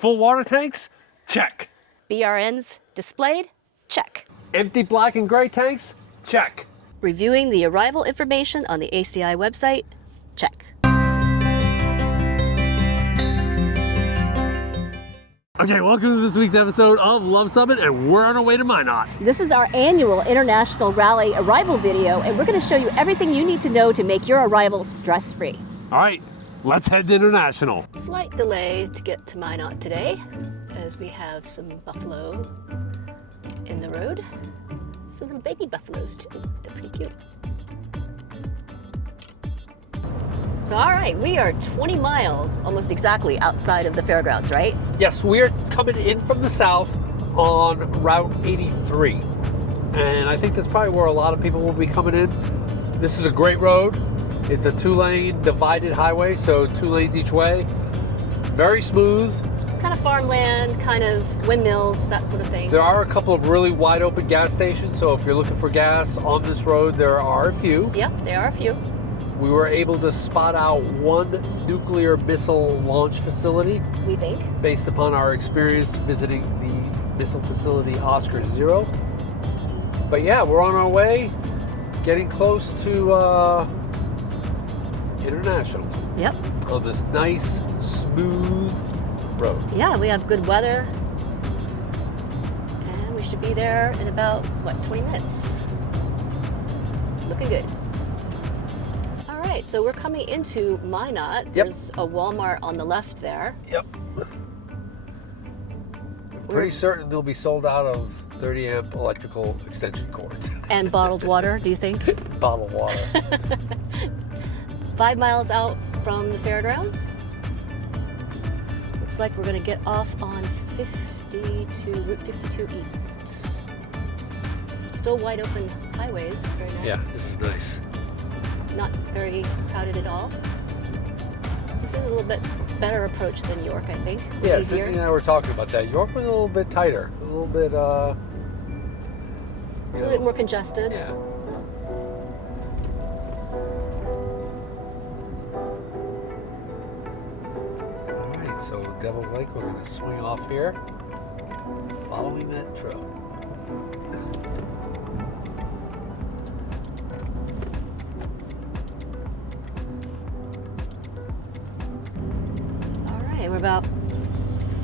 Full water tanks? Check. BRNs displayed? Check. Empty black and gray tanks? Check. Reviewing the arrival information on the ACI website? Check. Okay, welcome to this week's episode of Luv Subbin, and we're on our way to Minot. This is our annual International Rally arrival video, and we're going to show you everything you need to know to make your arrival stress-free. All right, let's head to International. Slight delay to get to Minot today, as we have some buffalo in the road. Some little baby buffaloes too. They're pretty cute. So all right, we are 20 miles, almost exactly, outside of the fairgrounds, right? Yes, we are coming in from the south on Route 83. And I think that's probably where a lot of people will be coming in. This is a great road. It's a 2-lane divided highway, so 2 lanes each way. Very smooth. Kind of farmland, kind of windmills, that sort of thing. There are a couple of really wide open gas stations, so if you're looking for gas on this road, there are a few. Yep, there are a few. We were able to spot out one nuclear missile launch facility. We think. Based upon our experience visiting the missile facility Oscar Zero. But yeah, we're on our way, getting close to International. Yep. On this nice, smooth road. Yeah, we have good weather. And we should be there in about, what, 20 minutes. It's looking good. All right, so we're coming into Minot. Yep. There's a Walmart on the left there. Yep. I'm pretty certain they'll be sold out of 30 amp electrical extension cords. And bottled water, do you think? Bottled water. 5 miles out from the fairgrounds. Looks like we're going to get off on Route 52 East. Still wide open highways, very nice. Yeah, this is nice. Not very crowded at all. This is a little bit better approach than York, I think. Yeah, Cindy and I were talking about that. York was a little bit tighter, a little bit, a little bit more congested. Yeah. All right, so Devil's Lake, we're going to swing off here, following that trail. We're about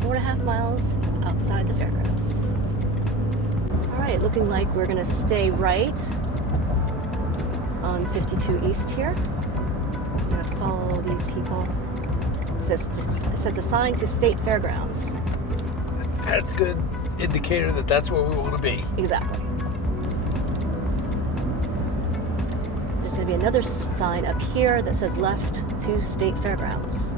4.5 miles outside the fairgrounds. All right, looking like we're gonna stay right on 52 East here. I'm gonna follow these people. It says assigned to state fairgrounds. That's a good indicator that that's where we want to be. Exactly. There's gonna be another sign up here that says left to state fairgrounds.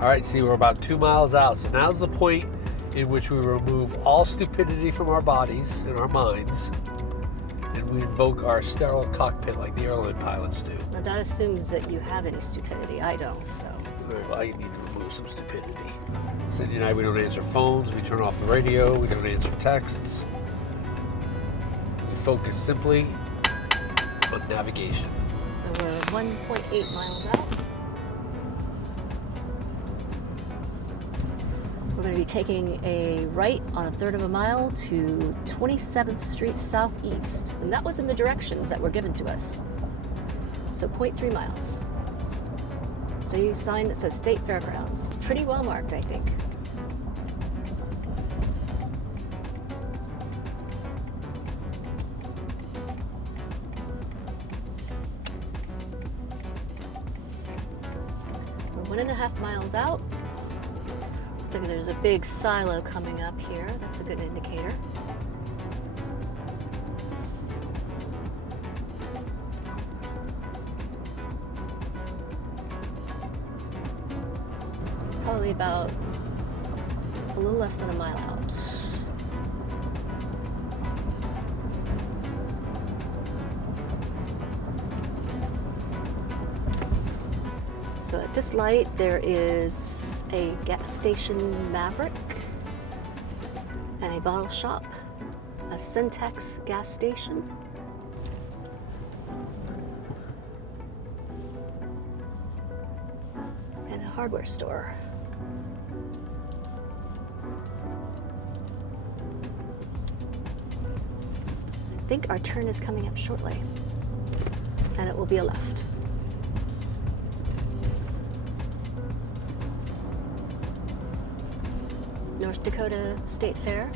All right, see, we're about 2 miles out. So now's the point in which we remove all stupidity from our bodies and our minds, and we invoke our sterile cockpit like the airline pilots do. Now that assumes that you have any stupidity. I don't, so. All right, well, I need to remove some stupidity. Cindy and I, we don't answer phones, we turn off the radio, we don't answer texts. We focus simply on navigation. So we're 1.8 miles out. We're going to be taking a right on 1/3 of a mile to 27th Street Southeast. And that was in the directions that were given to us. So 0.3 miles. See a sign that says State Fairgrounds. Pretty well marked, I think. We're 1.5 miles out. Looks like there's a big silo coming up here. That's a good indicator. Probably about a little less than a mile out. So at this light, there is a gas station Maverick and a bottle shop, a Syntex gas station, and a hardware store. think our turn is coming up shortly. And it will be a left. North Dakota State Fair.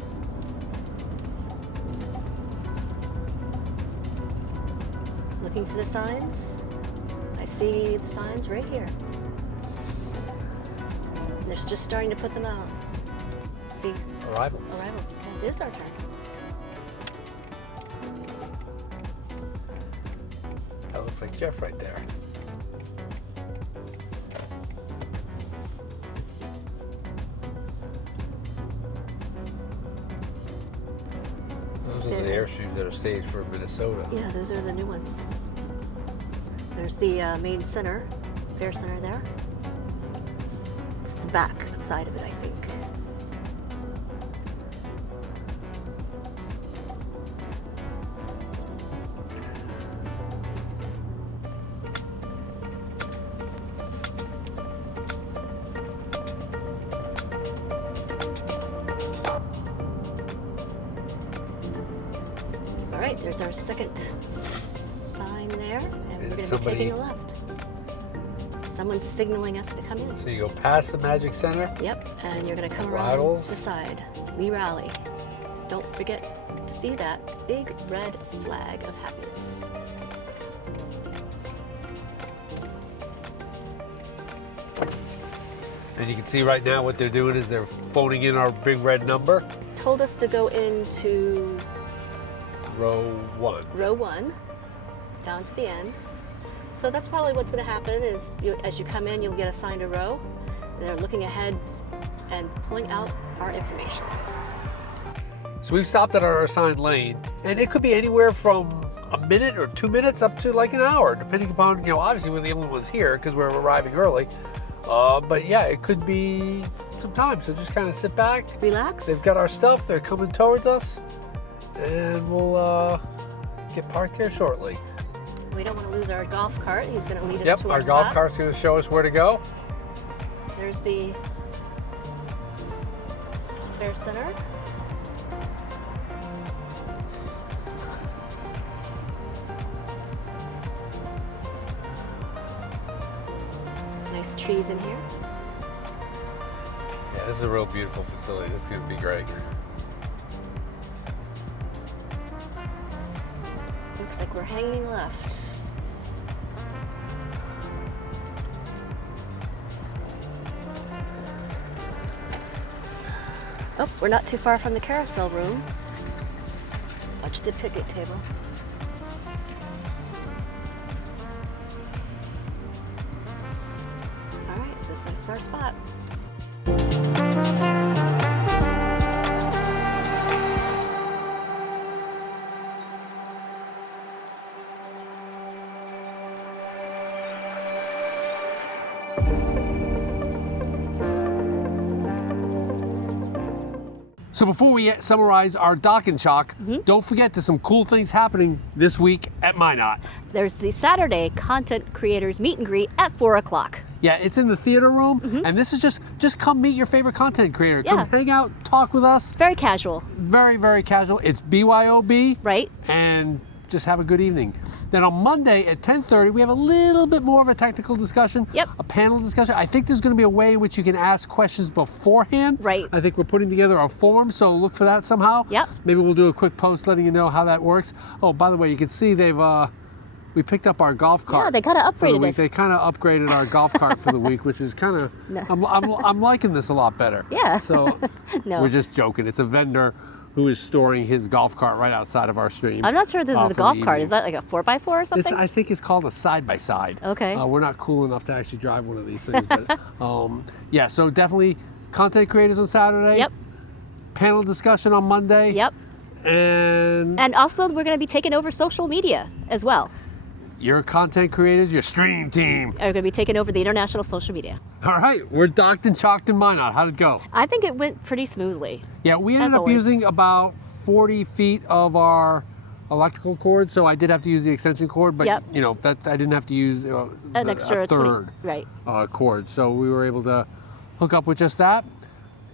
Looking for the signs. I see the signs right here. And they're just starting to put them out. See? Arrivals. Arrivals. It is our turn. That looks like Jeff right there. Those are the Airstreams that are staged for Minnesota. Yeah, those are the new ones. There's the main center, fair center there. It's the back side of it, I think. All right, there's our second sign there, and we're going to be taking a left. Someone's signaling us to come in. So you go past the Magic Center. Yep, and you're going to come around Arrivals. the side. We rally. Don't forget to see that big red flag of happiness. And you can see right now what they're doing is they're phoning in our big red number. Told us to go into Row 1. row 1, down to the end. So that's probably what's going to happen is as you come in, you'll get assigned a row. And they're looking ahead and pulling out our information. So we've stopped at our assigned lane, and it could be anywhere from a minute or 2 minutes up to like an hour, depending upon, obviously we're the only ones here because we're arriving early. But yeah, it could be some time. So just kind of sit back. Relax. They've got our stuff. They're coming towards us. And we'll get parked here shortly. We don't want to lose our golf cart. He's going to lead us to our our spot. golf cart's going to show us where to go. There's the fair center. Nice trees in here. Yeah, this is a real beautiful facility. This is going to be great. Looks like we're hanging left. Oh, we're not too far from the carousel room. Watch the picnic table. All right, this is our spot. So before we summarize our dock and chalk, don't forget there's some cool things happening this week at Minot. There's the Saturday Content Creators Meet and Greet at 4 o'clock. Yeah, it's in the theater room, and this is just come meet your favorite content creator. Yeah. Come hang out, talk with us. Very casual. Very, very casual. It's BYOB. Right. And just have a good evening. Then on Monday at 10:30, we have a little bit more of a technical discussion. Yep. A panel discussion. I think there's going to be a way in which you can ask questions beforehand. Right. I think we're putting together a form, so look for that somehow. Yep. Maybe we'll do a quick post letting you know how that works. Oh, by the way, you can see we picked up our golf cart. Yeah, they kind of for the upgraded week. us. They kind of upgraded our golf cart for the week, which is kind of, No. I'm liking this a lot better. Yeah. So No. we're just joking. It's a vendor who is storing his golf cart right outside of our stream. I'm not sure this is for a the golf cart. evening. Is that like a 4x4 or something? I think it's called a side-by-side. Okay. We're not cool enough to actually drive one of these things. But yeah, so definitely content creators on Saturday. Yep. Panel discussion on Monday. Yep. And also we're going to be taking over social media as well. your content creators, your stream team. Are going to be taking over the international social media. All right, we're docked and chalked in Minot. How'd it go? I think it went pretty smoothly. Yeah, we ended As up always. using about 40 feet of our electrical cord, so I did have to use the extension cord, but Yep. you know, I didn't have to use An a extra 20 third right. cord, so we were able to hook up with just that.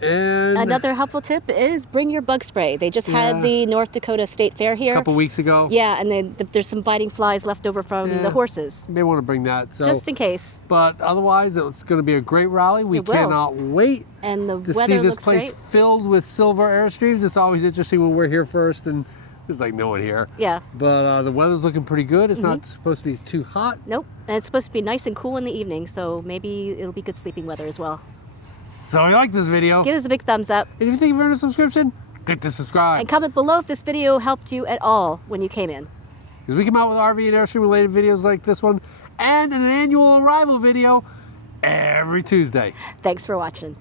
And another helpful tip is bring your bug spray. They just had the North Dakota State Fair here a couple weeks ago. Yeah, and then there's some biting flies left over from the horses. You may want to bring that. So, just in case. But otherwise, it's going to be a great rally. We cannot wait and the to weather see this looks place great. filled with silver Airstreams. It's always interesting when we're here first and there's like no one here. Yeah. But the weather's looking pretty good. It's not supposed to be too hot. Nope. And it's supposed to be nice and cool in the evening, so maybe it'll be good sleeping weather as well. So if you like this video, Give us a big thumbs up. and if you think you've earned a subscription, click the subscribe. And comment below if this video helped you at all when you came in. Because we come out with RV and Airstream related videos like this one and an annual arrival video every Tuesday. Thanks for watching.